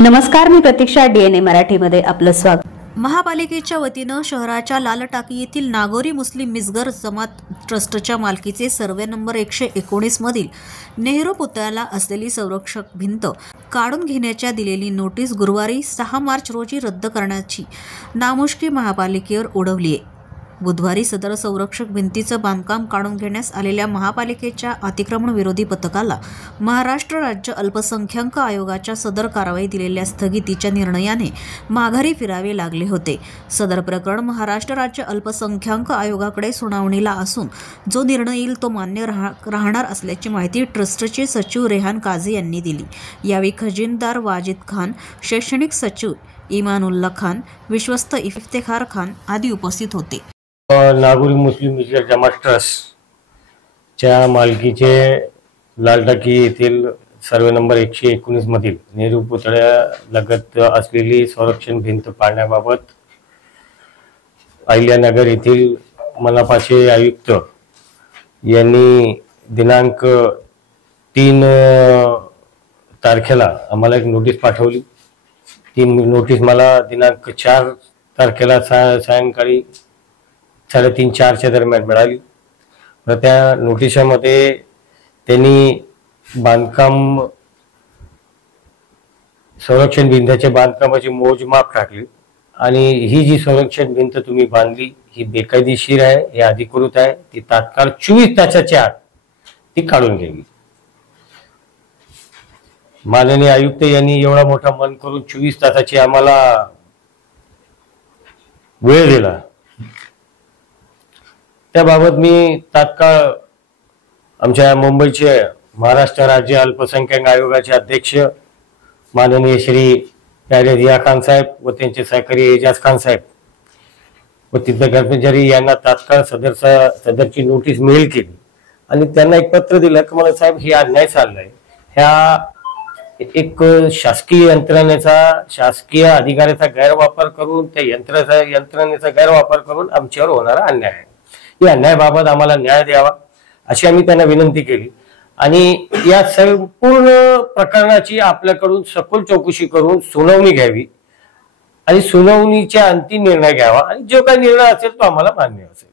नमस्कार, मी प्रतीक्षा. DNA मराठीमध्ये आपलं स्वागत. महापालिकेच्या वतीनं शहराच्या लालटाकी येथील नागोरी मुस्लिम मिसगर जमात ट्रस्टच्या मालकीचे सर्वे नंबर 119 मधील नेहरू पुतळ्याला असलेली संरक्षक भिंत काढून घेण्याच्या दिलेली नोटीस गुरुवारी 6 मार्च रोजी रद्द करण्याची नामुष्की महापालिकेवर उडवली आहे. बुधवारी सदर संरक्षक भिंतीचं बांधकाम काढून घेण्यास आलेल्या महापालिकेच्या अतिक्रमण विरोधी पथकाला महाराष्ट्र राज्य अल्पसंख्याक आयोगाच्या सदर कारवाई दिलेल्या स्थगितीच्या निर्णयाने माघारी फिरावे लागले होते. सदर प्रकरण महाराष्ट्र राज्य अल्पसंख्याक आयोगाकडे सुनावणीला असून जो निर्णय येईल तो मान्य राहणार असल्याची माहिती ट्रस्टचे सचिव रेहान काझी यांनी दिली. यावेळी खजिनदार वाजिद खान, शैक्षणिक सचिव इमानुल्ला खान, विश्वस्त इफ्तेखार खान आदी उपस्थित होते. नागोरी मुस्लिम मिसगर जमात ट्रस्टच्या मालकीचे लालटाकी येथील सर्वे नंबर 119 मधील नेहरू पुतळ्यालगत असलेली संरक्षण भिंत पाडण्याबाबत अहिल्यानगर येथील मनपाचे आयुक्त यांनी दिनांक 3 तारखेला आम्हाला एक नोटीस पाठवली. ती नोटीस मला दिनांक 4 तारखेला सायंकाळी 3:30-4च्या दरम्यान मिळाली. तर त्या नोटिसामध्ये त्यांनी बांधकाम संरक्षण भिंतीच्या बांधकामाची मोजमाप टाकली आणि ही जी संरक्षण भिंत तुम्ही बांधली ही बेकायदेशीर आहे, हे अधिकृत आहे, ती तात्काळ 24 तासाच्या आत ती काढून घ्यावी. माननीय आयुक्त यांनी एवढा मोठा मन करून 24 तासाची आम्हाला वेळ दिला. त्याबाबत मी तात्काळ आमच्या मुंबईचे महाराष्ट्र राज्य अल्पसंख्याक आयोगाचे अध्यक्ष माननीय श्री रिया खान साहेब व त्यांचे सहकारी एजाज खान साहेब व तिथले कर्मचारी यांना तात्काळ सदरची नोटीस मेल केली आणि त्यांना एक पत्र दिलं की मला साहेब ही अन्याय चाललाय, ह्या एक शासकीय यंत्रणेचा, शासकीय अधिकाऱ्याचा गैरवापर करून, त्या यंत्रणेचा गैरवापर करून आमच्यावर होणारा अन्याय आहे. या अन्यायाबाबत आम्हाला न्याय द्यावा अशी आम्ही त्यांना विनंती केली आणि या संपूर्ण प्रकरणाची आपल्याकडून सखोल चौकशी करून सुनावणी घ्यावी आणि सुनावणीच्या अंतिम निर्णय घ्यावा आणि जो काही निर्णय असेल तो आम्हाला मान्य असेल.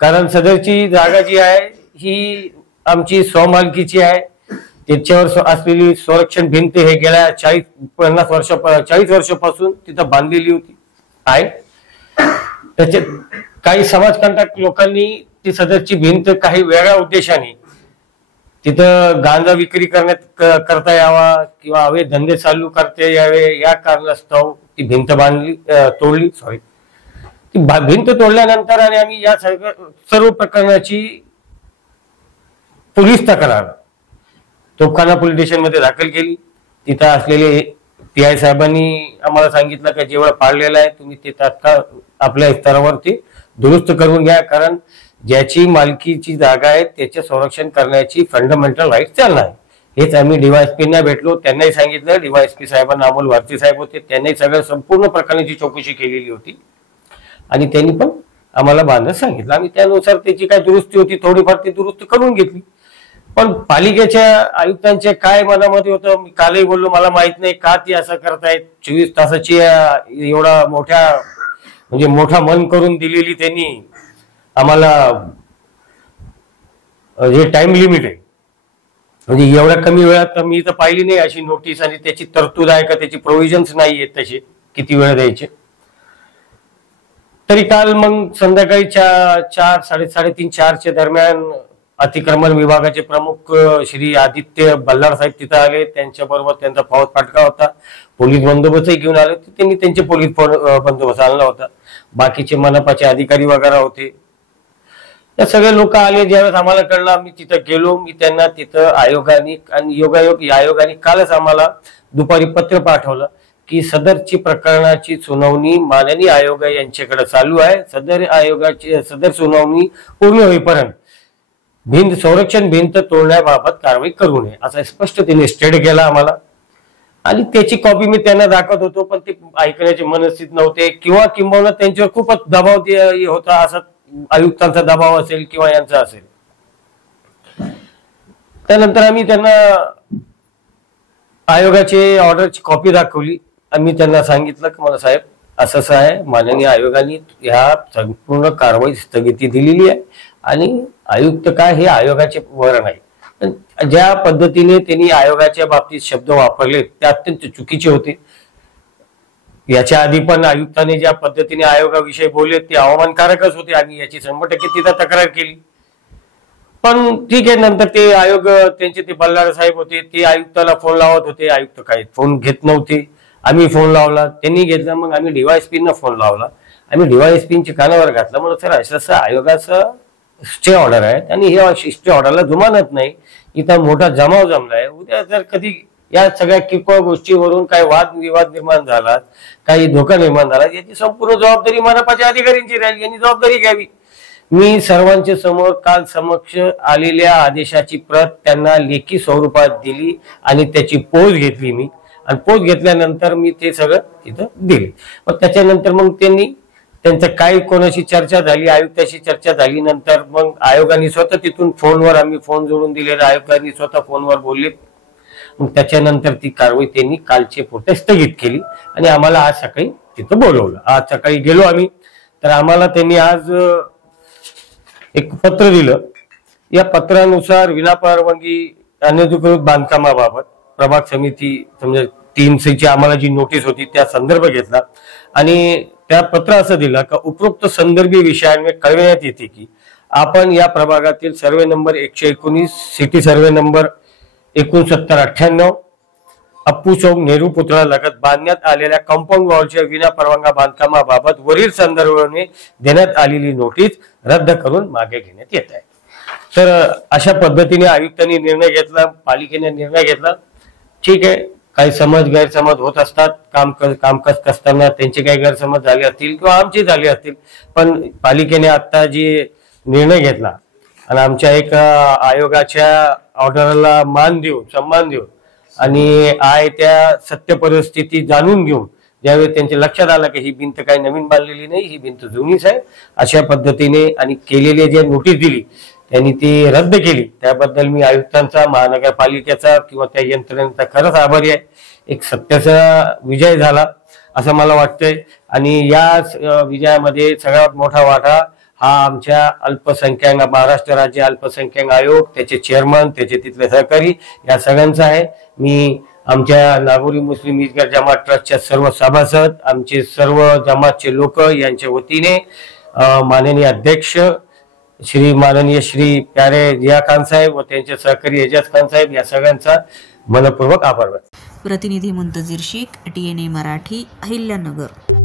कारण सदरची जागा जी आहे ही आमची स्वमालकीची आहे. त्याच्यावर असलेली संरक्षण भिंत हे गेल्या 40 वर्षापासून तिथं बांधलेली होती आहे. त्याच्यात काही समाजकंटक लोकांनी ती सदरची भिंत काही वेगळ्या उद्देशाने तिथं गांजा विक्री करता यावा किंवा अवैध धंदे चालू करता यावे या कारणास्तव ती भिंत तोडली. ती भिंत तोडल्यानंतर आणि आम्ही या सर्व प्रकरणाची पोलीस तक्रार तोफखाना पोलीस स्टेशन मध्ये दाखल केली. तिथं असलेले PI साहेबांनी आम्हाला सांगितलं की जेवढं पाडलेलं आहे तुम्ही ते तात्काळ आपल्या स्तरावरती दुरुस्त करून घ्या, कारण ज्याची मालकीची जागा आहे त्याचे संरक्षण करण्याची फंडामेंटल राईट त्यांना आहे. हेच आम्ही DYSPना भेटलो, त्यांनाही सांगितलं. DYSP साहेबांना अमोल भारती साहेब होते, त्यांनी सगळं संपूर्ण प्रकरणाची चौकशी केलेली होती आणि त्यांनी पण आम्हाला बांधत सांगितलं. आम्ही त्यानुसार त्याची काय दुरुस्ती होती थोडीफार ती दुरुस्त करून घेतली. पण पालिकेच्या आयुक्तांच्या काय मनामध्ये होतं मी कालही बोललो, मला माहित नाही का ती असं करतायत. 24 तासाची एवढा मोठा मन करून दिलेली त्यांनी आम्हाला जे टाइम लिमिट आहे, म्हणजे एवढ्या कमी वेळात तर मी तर पाहिली नाही अशी नोटीस आणि त्याची तरतूद आहे का, त्याची प्रोव्हिजन्स नाही आहेत तसे किती वेळ द्यायचे. तरी काल मग संध्याकाळी 3:30-4च्या दरम्यान अतिक्रमण विभागाचे प्रमुख श्री आदित्य बल्लाळ साहेब तिथं आले. त्यांच्याबरोबर त्यांचा फौज फाटका होता, पोलीस बंदोबस्तही घेऊन आले. त्यांनी त्यांचे पोलीस बंदोबस्त आणला होता. बाकीचे मनपाचे अधिकारी वगैरे होते. या सगळे लोक आले. ज्यावेळेस आम्हाला कळलं आम्ही तिथं गेलो. मी त्यांना तिथं आयोगाने कालच आम्हाला दुपारी पत्र पाठवलं की सदरची प्रकरणाची सुनावणी माननीय आयोग यांच्याकडे चालू आहे. सदर सुनावणी पूर्ण होईपर्यंत संरक्षण भिंत तोडण्याबाबत कारवाई करू नये असं स्पष्ट त्यांनी स्टेट केला आम्हाला आणि त्याची कॉपी मी त्यांना दाखवत होतो. पण ते ऐकण्याचे मनस्थित नव्हते किंवा किंबहुना त्यांच्यावर खूपच दबाव होता, असा आयुक्तांचा दबाव असेल किंवा यांचा असेल. त्यानंतर आम्ही त्यांना आयोगाचे ऑर्डरची कॉपी दाखवली. आम्ही त्यांना सांगितलं की मला साहेब असं आहे, माननीय आयोगाने ह्या संपूर्ण कारवाई स्थगिती दिलेली आहे आणि आयुक्त काय हे आयोगाचे वरण आहे. पण ज्या पद्धतीने त्यांनी आयोगाच्या बाबतीत शब्द वापरले ते अत्यंत चुकीचे होते. याच्या आधी पण आयुक्तांनी ज्या पद्धतीने आयोगाविषयी बोलले ते अवमानकारकच होते आणि याची 100% तिथं तक्रार केली. पण ठीक आहे, नंतर ते आयोग त्यांचे ते बल्लाळ साहेब होते, ते आयुक्ताला फोन लावत होते. आयुक्त काही फोन घेत नव्हते. आम्ही फोन लावला, त्यांनी घेतला. मग आम्ही डीवायएसपींना फोन लावला. आम्ही डीवायएसपींच्या कानावर घातला. म्हणून सर असं आयोगाचं स्टे ऑर्डर आहे आणि हे स्टे ऑर्डरला जुमानत नाही. इथं मोठा जमाव जमलाय. उद्या जर कधी या सगळ्या किरकोळ गोष्टीवरून काही वादविवाद निर्माण झाला, काही धोका निर्माण झाला, याची संपूर्ण जबाबदारी मनपाच्या अधिकाऱ्यांची राहील. यांनी जबाबदारी घ्यावी. मी सर्वांच्या समोर काल समक्ष आलेल्या आदेशाची प्रत त्यांना लेखी स्वरूपात दिली आणि त्याची पोच घेतली मी. आणि पोच घेतल्यानंतर मी ते सगळं तिथं दिले. मग त्याच्यानंतर मग त्यांचं काही कोणाशी चर्चा झाली, आयुक्ताशी चर्चा झाली. नंतर मग आयोगाने स्वतः तिथून फोनवर आम्ही फोन जोडून दिलेला, आयोगाने स्वतः फोनवर बोलले. मग त्याच्यानंतर ती कारवाई त्यांनी कालचे पुरते स्थगित केली आणि आम्हाला आज सकाळी तिथं बोलवलं. आज सकाळी गेलो आम्ही, तर आम्हाला त्यांनी आज एक पत्र दिलं. या पत्रानुसार विनापरवानगी अनधिकृत बांधकामाबाबत प्रभाग समिती समजा 3C ची आम्हाला जी नोटीस होती त्या संदर्भ घेतला आणि त्या पत्र असं दिलं का उपरोक्त संदर्भी विषयांवर कळविण्यात येते की आपण या प्रभागातील survey number 119 city survey number 6998 Appu Chowk Nehru पुतळा लगत बांधण्यात आलेल्या कंपाऊंड वॉलच्या विनापरवाना बांधकामाबाबत वरील संदर्भाने देण्यात आलेली नोटीस रद्द करून मागे घेण्यात येत आहे. तर अशा पद्धतीने आयुक्तांनी निर्णय घेतला, पालिकेने निर्णय घेतला. ठीक आहे, काही गैरसमज होत असतात. कामकाज करताना त्यांचे काही गैरसमज झाले असतील किंवा आमचे झाले असतील. पण पालिकेने आता जे निर्णय घेतला आणि आमच्या एक आयोगाच्या ऑर्डरला सन्मान देऊन आणि त्या सत्य परिस्थिती जाणून घेऊन ज्यावेळी त्यांच्या लक्षात आलं की ही भिंत काही नवीन बांधलेली नाही, ही भिंत जुनीच आहे, अशा पद्धतीने आणि केलेली जे नोटीस दिली त्यांनी ती रद्द केली. त्याबद्दल मी आयुक्तांचा, महानगरपालिकेचा किंवा त्या यंत्रणेचा खरंच आभारी आहे. एक सत्याचा विजय झाला असं मला वाटतंय आणि या विजयामध्ये सगळ्यात मोठा वाटा हा आमच्या अल्पसंख्याक महाराष्ट्र राज्य अल्पसंख्याक आयोग, त्याचे चेअरमन, त्याचे तिथले सहकारी या सगळ्यांचा आहे. मी आमच्या नागोरी मुस्लिम मिसगर जमात ट्रस्टच्या सर्व सभासद, आमचे सर्व जमातचे लोक यांच्या वतीने माननीय अध्यक्ष माननीय श्री प्यारे जिया खान साहेब व त्यांचे सहकारी एजाज खान साहेब या सगळ्यांचा मनपूर्वक आभार व्यक्त. प्रतिनिधी मुंतजीर शेख, DNA मराठी, अहिल्यानगर.